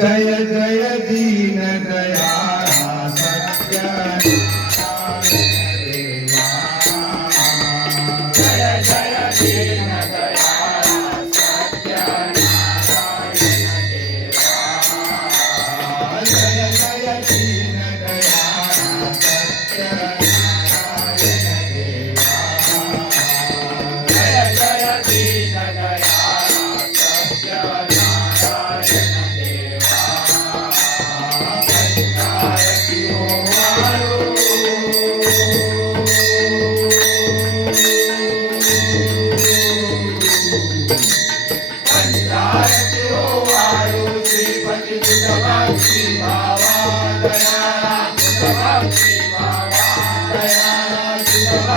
يد يدي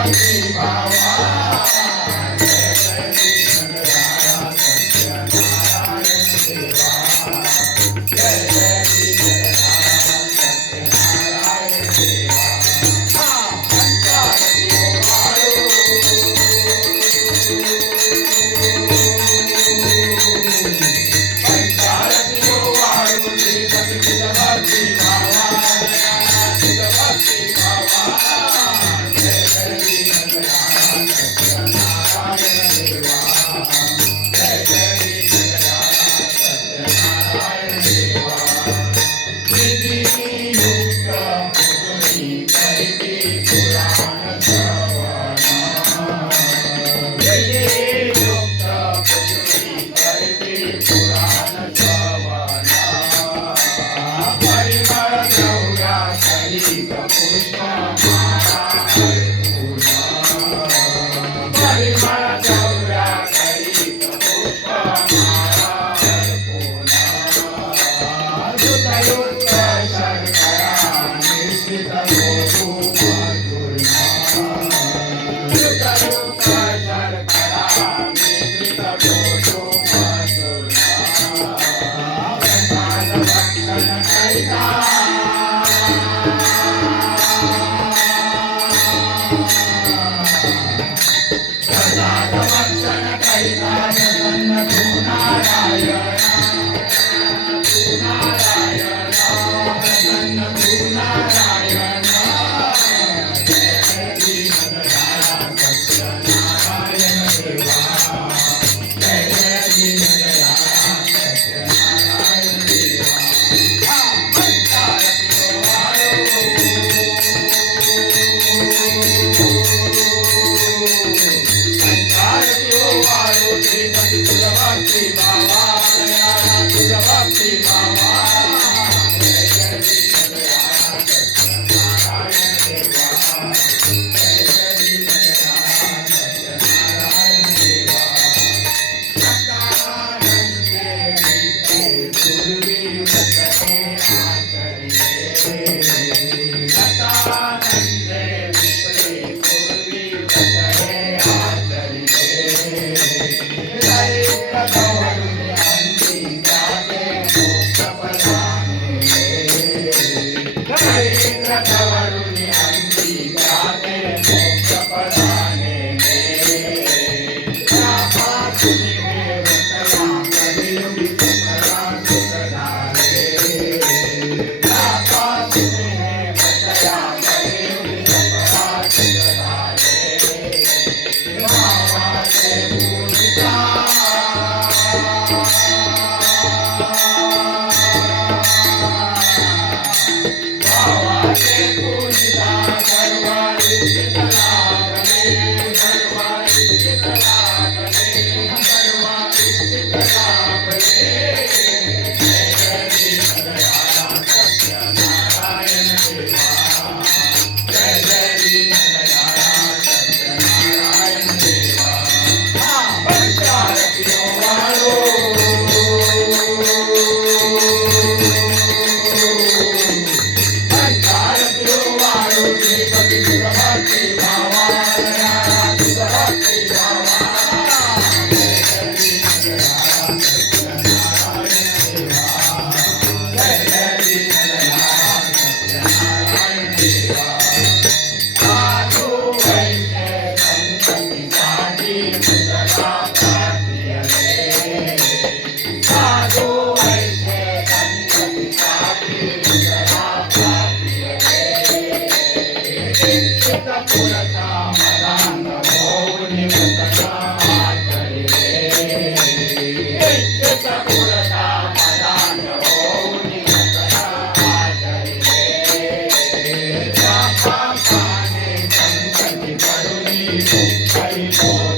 Vai, vai, vai. Yeah. Hey, hey, hey.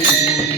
Música